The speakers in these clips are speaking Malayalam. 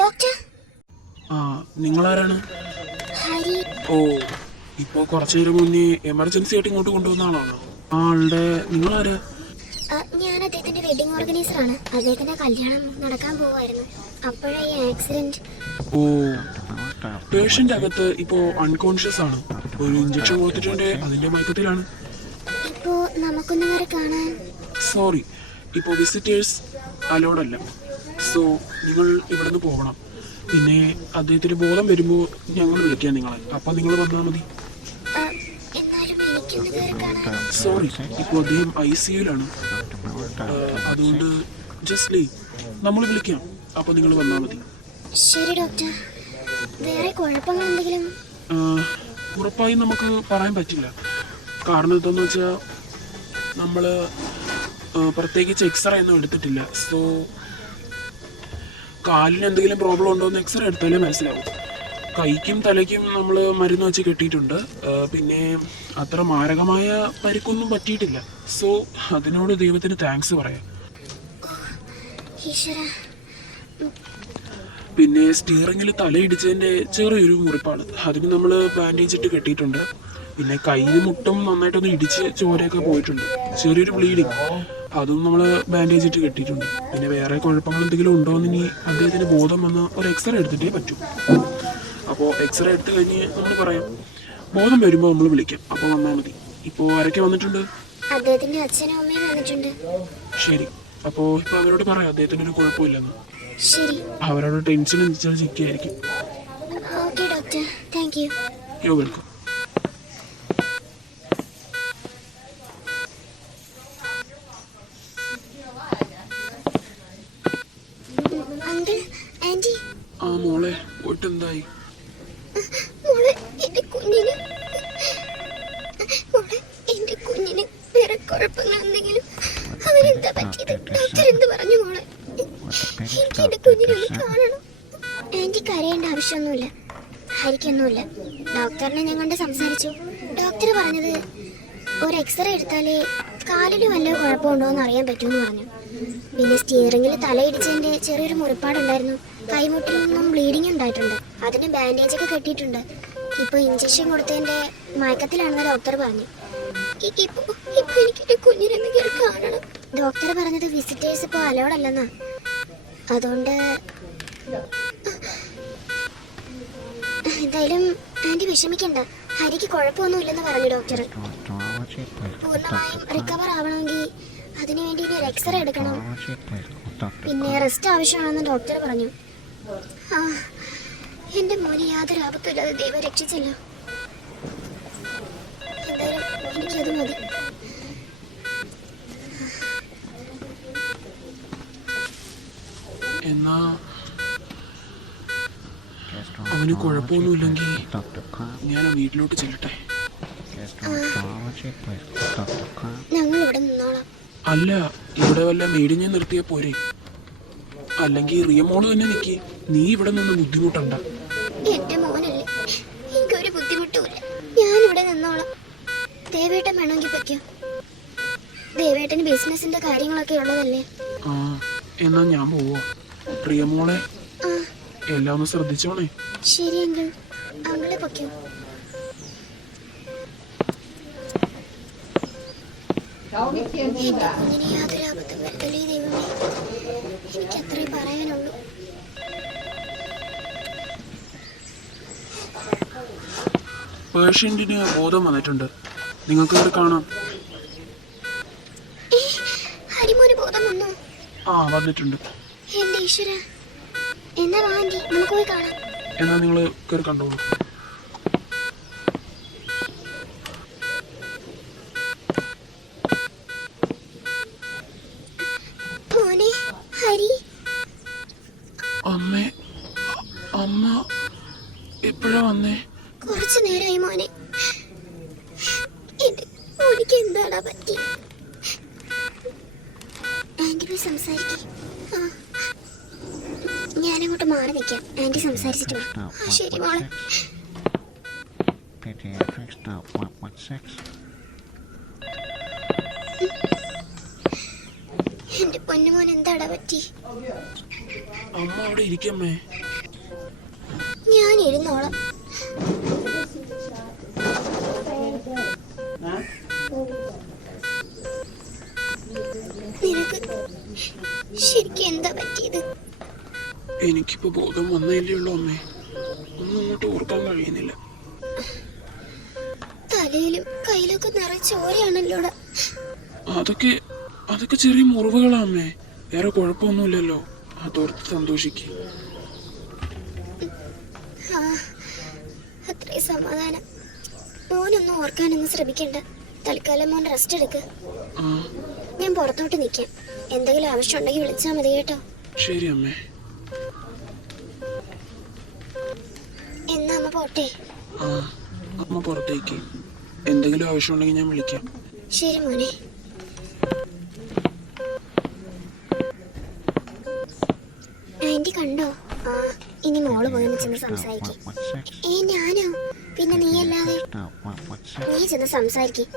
ഡോക്ടർ. ആ, നിങ്ങളാരാണ്? ഹരി. ഓ, ഇപ്പോൾ കുറച്ചു നേരം മുന്നേ എമർജൻസി ആയിട്ട് ഇങ്ങോട്ട് കൊണ്ടുവന്നാണോ ആളുടെ? നിങ്ങളാര്? ഞാൻ അദ്ദേഹത്തിന്റെ വെഡിങ് ഓർഗനൈസർ ആണ്. അദ്ദേഹത്തിന്റെ കല്യാണം നടക്കാൻ പോവായിരുന്നു. അപ്പോഴേ ഈ ആക്സിഡന്റ്. ഓ, പേഷ്യന്റ് അകത്ത് ഇപ്പോ അൺകോൺഷ്യസ് ആണ്. ഒരു ഇഞ്ചക്ഷൻ കൊടുത്തിട്ടുണ്ട്, അതിന്റെ മയക്കത്തിലാണ്. ഇപ്പോ നമുക്കൊന്നും വരെ കാണാൻ. സോറി, ഇപ്പോൾ വിസിറ്റേഴ്സ് അലൗഡ് അല്ല. സോ നിങ്ങൾ ഇവിടുന്ന് പോകണം. പിന്നെ അദ്ദേഹത്തിന് ബോധം വരുമ്പോൾ ഞങ്ങൾ വിളിക്കാം നിങ്ങളെ. അപ്പം നിങ്ങൾ വന്നാൽ മതി. എന്നാലും എനിക്കൊന്നും വരെ കാണാൻ. സോറി, ഇപ്പോൾ അദ്ദേഹം ICUലാണ്. അതുകൊണ്ട് ജസ്റ്റ് ലീവ്. നമ്മൾ വിളിക്കാം, അപ്പോൾ നിങ്ങൾ വന്നാൽ മതി. ശരി ഡോക്ടർ. വേറെ കുഴപ്പങ്ങൾ എന്തെങ്കിലും? ഉറപ്പായും നമുക്ക് പറയാൻ പറ്റില്ല. കാരണം എന്താണെന്ന് വെച്ചാൽ നമ്മൾ പ്രത്യേകിച്ച് എക്സ്റേ ഒന്നും എടുത്തിട്ടില്ല. സോ കാലിന് എന്തെങ്കിലും പ്രോബ്ലം ഉണ്ടോ എന്ന് എക്സ്റേ എടുത്താലേ മനസ്സിലാവും. കൈക്കും തലയ്ക്കും നമ്മൾ മരുന്ന് വെച്ച് കെട്ടിയിട്ടുണ്ട്. പിന്നെ അത്ര മാരകമായ പരിക്കൊന്നും പറ്റിയിട്ടില്ല. സോ അതിനോട് ദൈവത്തിന് താങ്ക്സ് പറയാം. പിന്നെ സ്റ്റിയറിങ്ങിൽ തലയിടിച്ചതിൻ്റെ ചെറിയൊരു മുറിപ്പാണ്. അതിന് നമ്മൾ ബാൻഡേജ് ഇട്ട് കെട്ടിയിട്ടുണ്ട്. പിന്നെ കയ്യിൽ മുട്ടും നന്നായിട്ടൊന്ന് ഇടിച്ച് ചോരയൊക്കെ പോയിട്ടുണ്ട്. ചെറിയൊരു ബ്ലീഡിങ്, അതും നമ്മൾ ബാൻഡേജ് ഇട്ട് കെട്ടിയിട്ടുണ്ട്. പിന്നെ വേറെ കുഴപ്പങ്ങൾ എന്തെങ്കിലും ഉണ്ടോ എന്ന് ഇനി അദ്ദേഹത്തിന് ബോധം വന്ന് ഒരു എക്സ്റേ എടുത്തിട്ടേ പറ്റൂ. അപ്പോൾ എക്സ്റേ എടുത്തു കഴിഞ്ഞ് നമ്മൾ പറയാം. ബോധം വരുമ്പോൾ നമ്മൾ വിളിക്കാം, അപ്പോൾ വന്നാൽ മതി. ഇപ്പോൾ ആരൊക്കെ വന്നിട്ടുണ്ട്? അദ്ദേഹത്തിന്റെ അച്ഛനും അമ്മയും വന്നിട്ടുണ്ട്. ശരി, അപ്പോൾ ഇപ്പോൾ അവരോട് പറയാം അദ്ദേഹത്തിന് ഒരു കുഴപ്പമില്ലെന്ന്. ശരി. അവരോട് ടെൻഷൻ എന്താ ചിരിക്കായിരിക്കും. Okay doctor, thank you. You welcome. ആ മോളെ, പോയിട്ട് എന്തായി? എന്റെ കുഞ്ഞിന് വേറെ കുഴപ്പങ്ങളെന്തെങ്കിലും അവനെന്താ പറ്റിയത്? ഡോക്ടർ എന്ത് പറഞ്ഞു മോളെ? എനിക്ക് എന്റെ കുഞ്ഞിനെ ഒന്ന് കാണണം. ആന്റി കരയേണ്ട ആവശ്യമൊന്നുമില്ല, ഹരിക്കൊന്നുമില്ല. ഡോക്ടറിനെ ഞാൻ കൊണ്ട് സംസാരിച്ചു. ഡോക്ടർ പറഞ്ഞത് ഒരു എക്സ്റേ എടുത്താലേ കാലിന് വല്ല കുഴപ്പമുണ്ടോ എന്ന് അറിയാൻ പറ്റുമെന്ന് പറഞ്ഞു. പിന്നെ സ്റ്റിയറിംഗിൽ തലയിടിച്ചതിന്റെ ചെറിയൊരു മുറിപ്പാടുണ്ടായിരുന്നു. കൈമുട്ടിൽ നിന്നും ബ്ലീഡിങ് ഉണ്ടായിട്ടുണ്ട്. അതിന് ബാൻഡേജ് ഒക്കെ കെട്ടിയിട്ടുണ്ട്. ഇപ്പൊ ഇഞ്ചക്ഷൻ കൊടുത്തതിന്റെ മയക്കത്തിലാണെന്ന് ഡോക്ടർ പറഞ്ഞു. ഇപ്പൊ എനിക്ക് കുഞ്ഞിനെന്തെങ്കിലും കാണണം. ഡോക്ടർ പറഞ്ഞത് വിസിറ്റേഴ്സ് ഇപ്പോൾ അലൗഡ് അല്ലെന്നാ. അതുകൊണ്ട് എന്തായാലും ആന്റി വിഷമിക്കണ്ട. ഹരിക്ക് കുഴപ്പമൊന്നുമില്ലെന്ന് പറഞ്ഞു ഡോക്ടർ. പൂർണ്ണമായും റിക്കവർ ആവണമെങ്കിൽ അതിനു വേണ്ടി ഇനി ഒരു എക്സ്റേ എടുക്കണം. പിന്നെ റെസ്റ്റ് ആവശ്യമാണെന്ന് ഡോക്ടർ പറഞ്ഞു. എന്റെ മോനെ യാതൊരു ആപത്തുമില്ലാതെ ദൈവം രക്ഷിച്ചല്ലോ. എന്തായാലും എനിക്കത് മതി. എന്നാ അവന് കുഴപ്പമൊന്നുമില്ലെങ്കിൽ ഞാൻ വീട്ടിലോട്ട് ചെല്ലട്ടെ. ഞങ്ങൾ ഇവിടെ നിന്നോളാം. അല്ല, ഇവിടെ വല്ല മേടിഞ്ഞ് നിർത്തിയ പോരെ. അല്ലെങ്കിൽ റിയമോള് തന്നെ നിൽക്കി. നീ ഇവിടെ നിന്ന് ബുദ്ധിമുട്ടണ്ട. എന്റെ മോനല്ലേ, എനിക്കൊരു ബുദ്ധിമുട്ടുമില്ല. ഞാനിവിടെ നിന്നോളാം. ദേവേട്ടൻ വേണമെങ്കിൽ പറ്റോ? ദേവേട്ടന് ബിസിനസിന്റെ കാര്യങ്ങളൊക്കെ ഉള്ളതല്ലേ. ആ, എന്നാ ഞാൻ പോവാ. റിയമോളെ എല്ലാം ഒന്ന് ശ്രദ്ധിച്ചോണേ. ശരി അങ്കിൾ. അങ്കിളെ പൊക്കോ. കുഞ്ഞിന് യാതൊരു ആപത്തും വരുത്തല്ലേ ദൈവമേ. എനിക്ക് അത്രേ പറയാനുള്ളൂ. പേഷ്യന്റിന് ബോധം വന്നിട്ടുണ്ട്. നിങ്ങൾക്ക് ഇവിടെ കാണാം. ഹരിമോന് ബോധം വന്നു? ആ, വന്നിട്ടുണ്ട്. എന്റെ ഈശ്വര. എന്നാ വാങ്ങി നമുക്ക് പോയി കാണാം. എന്നാ നിങ്ങൾ കയറി കണ്ടോളൂ. മോനെ ഹരി. അമ്മ എപ്പോഴാ വന്നേ? കുറച്ചു നേരമായി മോനെ. എന്റെ മോനിക്ക് എന്താടാ പറ്റി? ആന്റി പോയി സംസാരിക്കേ. ഞാനങ്ങോട്ട് മാറി നിൽക്കാം. ആന്റി സംസാരിച്ചിട്ട് വാ. ശരി മോളെ. എന്റെ പൊന്നുമോൻ എന്താടാ പറ്റി? അമ്മ അവിടെ ഇരിക്കമ്മേ. ഞാൻ ഇരുന്നോളാം. നിനക്ക് ശരിക്കും എന്താ പറ്റിയത്? എനിക്കിപ്പോ ബോധം വന്നല്ലേ ഉള്ളൂ അമ്മേ. ഒന്നും അങ്ങോട്ട് ഓർക്കാൻ കഴിയുന്നില്ല. തലയിലും കയ്യിലൊക്കെ നിറച്ച് ചോരയാണല്ലോടാ. അതൊക്കെ ചെറിയ മുറിവുകളാ അമ്മേ. വേറെ കുഴപ്പമൊന്നുമില്ലല്ലോ. അതോർത്ത് സന്തോഷിക്കും. അത്രയും സമാധാനം. മോനൊന്നും ഓർക്കാനൊന്നും ശ്രമിക്കണ്ട. തൽക്കാലം മോൻ റെസ്റ്റ് എടുക്ക്. ഞാൻ പുറത്തോട്ട് നിൽക്കാം. എന്തെങ്കിലും ആവശ്യം ഉണ്ടെങ്കിൽ വിളിച്ചാൽ മതി കേട്ടോ. ശരി അമ്മേ. എന്നാ അമ്മ പോട്ടെ. അമ്മ പുറത്തേക്ക്. എന്തെങ്കിലും ആവശ്യം ഉണ്ടെങ്കിൽ ഞാൻ വിളിക്കാം. ശരി മോനെ. ആന്റി കണ്ടോ? ഇനി മോള് പോയി ചെന്ന് സംസാരിക്കും. ഞാനോ? പിന്നെ നീ അല്ലാതെ? നീ ചെന്ന് സംസാരിക്കും.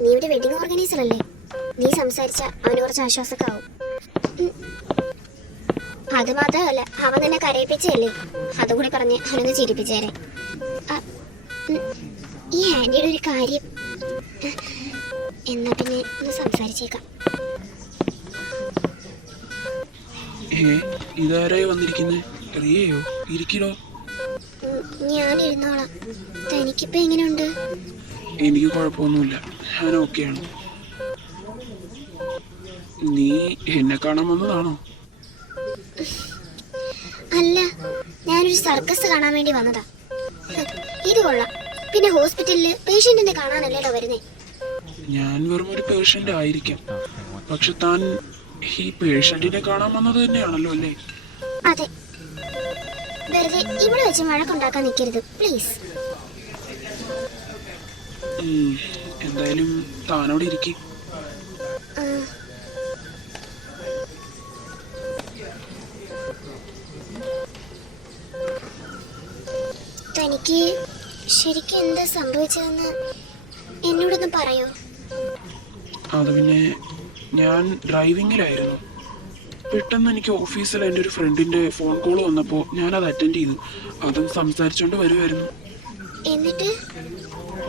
നീ ഇവിടെ വെഡിങ് ഓർഗനൈസർ അല്ലേ? നീ സംസാരിച്ച അവന് കുറച്ച് ആശ്വാസമൊക്കെ ആവും. അത് മാത്രമല്ല, അവൻ നിന്നെ കരയിപ്പിച്ചല്ലേ. അതുകൂടി പറഞ്ഞ് അവനൊന്ന് ചിരിപ്പിച്ചേരെ. ഈ ആന്റിയുടെ ഒരു കാര്യം. എന്നാ പിന്നെ ഒന്ന് സംസാരിച്ചേക്കാം. ഇതാരായി വന്നിരിക്കുന്നേ? റിയയോ? ഇരിക്കലോ. ഞാൻ ഇരുന്നോളാം. തനിക്കിപ്പോ എങ്ങനെയുണ്ട്? എനിക്ക് കുഴപ്പമൊന്നുമില്ല. ഞാൻ ഓക്കെയാണ്. നീ എന്നെ കാണാൻ വന്നതാണോ? അല്ല, ഞാനൊരു സർക്കസ് കാണാൻ വേണ്ടി വന്നതാ. ഇത് കൊള്ളാം. പിന്നെ ഹോസ്പിറ്റലില് പേഷ്യന്റിനെ കാണാനല്ലേടോ വരുന്നേ? ഞാൻ വെറും ഒരു പേഷ്യന്റ് ആയിരിക്കാം. പക്ഷെ താൻ ഈ പേഷ്യന്റിനെ കാണാൻ വന്നത് തന്നെയാണല്ലോ അല്ലേ? അതെ. വെറുതെ ഇവിടെ വെച്ച് വഴക്കുണ്ടാക്കാൻ നിൽക്കരുത് പ്ലീസ്. എന്തായാലും താനോട് ഇരിക്കും. തനിക്ക് ശരിക്കും എന്താ സംഭവിച്ചതെന്ന് എന്നോടൊന്ന് പറയോ? അത് പിന്നെ ഞാൻ ഡ്രൈവിങ്ങിലായിരുന്നു. പെട്ടെന്ന് എനിക്ക് ഓഫീസിൽ എൻ്റെ ഒരു ഫ്രണ്ടിൻ്റെ ഫോൺ കോൾ വന്നപ്പോൾ ഞാനത് അറ്റൻഡ് ചെയ്തു. അതും സംസാരിച്ചുകൊണ്ട് വരുമായിരുന്നു. എന്നിട്ട്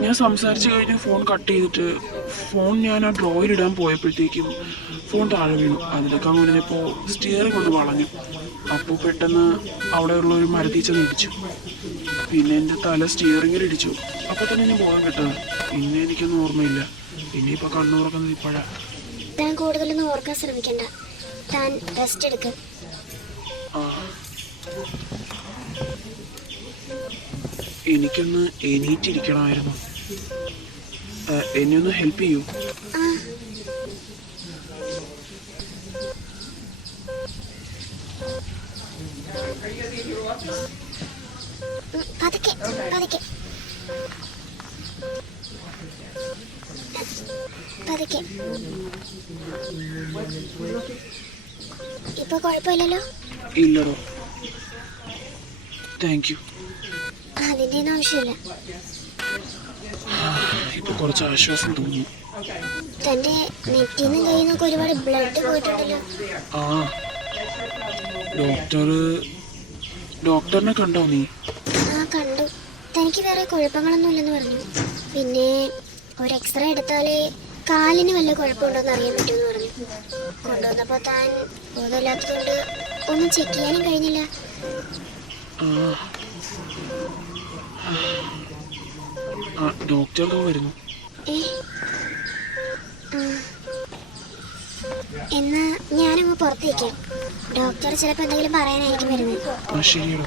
ഞാൻ സംസാരിച്ച് കഴിഞ്ഞ് ഫോൺ കട്ട് ചെയ്തിട്ട് ഞാൻ ആ ഡ്രോയിലിടാൻ പോയപ്പോഴത്തേക്കും ഫോൺ താഴെ വീണു. അതിലൊക്കെ മുന്നപ്പോൾ സ്റ്റിയറിംഗ് ഒന്ന് വളഞ്ഞു. അപ്പോൾ പെട്ടെന്ന് അവിടെയുള്ള ഒരു മരത്തീച്ച ഇടിച്ചു. പിന്നെ എൻ്റെ തല സ്റ്റിയറിംഗിൽ ഇടിച്ചു. അപ്പോൾ തന്നെ ഞാൻ ബോധം കെട്ടത്. പിന്നെ എനിക്കൊന്നും ഓർമ്മയില്ല. പിന്നെ ഇപ്പോൾ കണ്ണു തുറക്കുന്നത് ഇപ്പോഴാണ്. താൻ കൂടുതലൊന്നും ഓർക്കാൻ ശ്രമിക്കണ്ട. താൻ റെസ്റ്റ് എടുക്ക്. എനിക്കൊന്ന് എണീറ്റിരിക്കണമായിരുന്നു. എന്നെ ഒന്ന് ഹെൽപ്പ് ചെയ്യൂ. പതുക്കെ പതുക്കെ പതുക്കെ. ഇപ്പൊ കുഴപ്പമില്ലല്ലോ? ഇല്ലടോ. Thank you. അതിന്റെ ഒന്നും ആവശ്യമില്ല. ഇപ്പൊ കുറച്ച് ആശ്വാസം തോന്നുന്നു. തന്റെ നെറ്റിന്നും കയ്യിൽ നിന്നൊക്കെ ഒരുപാട് ബ്ലഡ് പോയിട്ടുണ്ടല്ലോ. ഡോക്ടറിനെ കണ്ടോ നീ? കണ്ടു. തനിക്ക് വേറെ കുഴപ്പങ്ങളൊന്നും ഇല്ലെന്ന് പറഞ്ഞു. പിന്നെ ഒരു എക്സ്റേ എടുത്താലേ കാലിന് വല്ല കുഴപ്പമുണ്ടോന്ന് അറിയാൻ പറ്റുമെന്ന് പറഞ്ഞു. കൊണ്ടുവന്നപ്പോൾ താൻ ബോധമില്ലാത്തതുകൊണ്ട് ഒന്നും ചെക്ക് ചെയ്യാനും കഴിഞ്ഞില്ല. ഡോക്ടർ വരുന്നു. എന്നാ ഞാനങ്ങ് പുറത്തേക്കാം. ഡോക്ടർ ചിലപ്പോൾ എന്തെങ്കിലും പറയാനായിരിക്കും വരുന്നത്. ശരിയാണോ?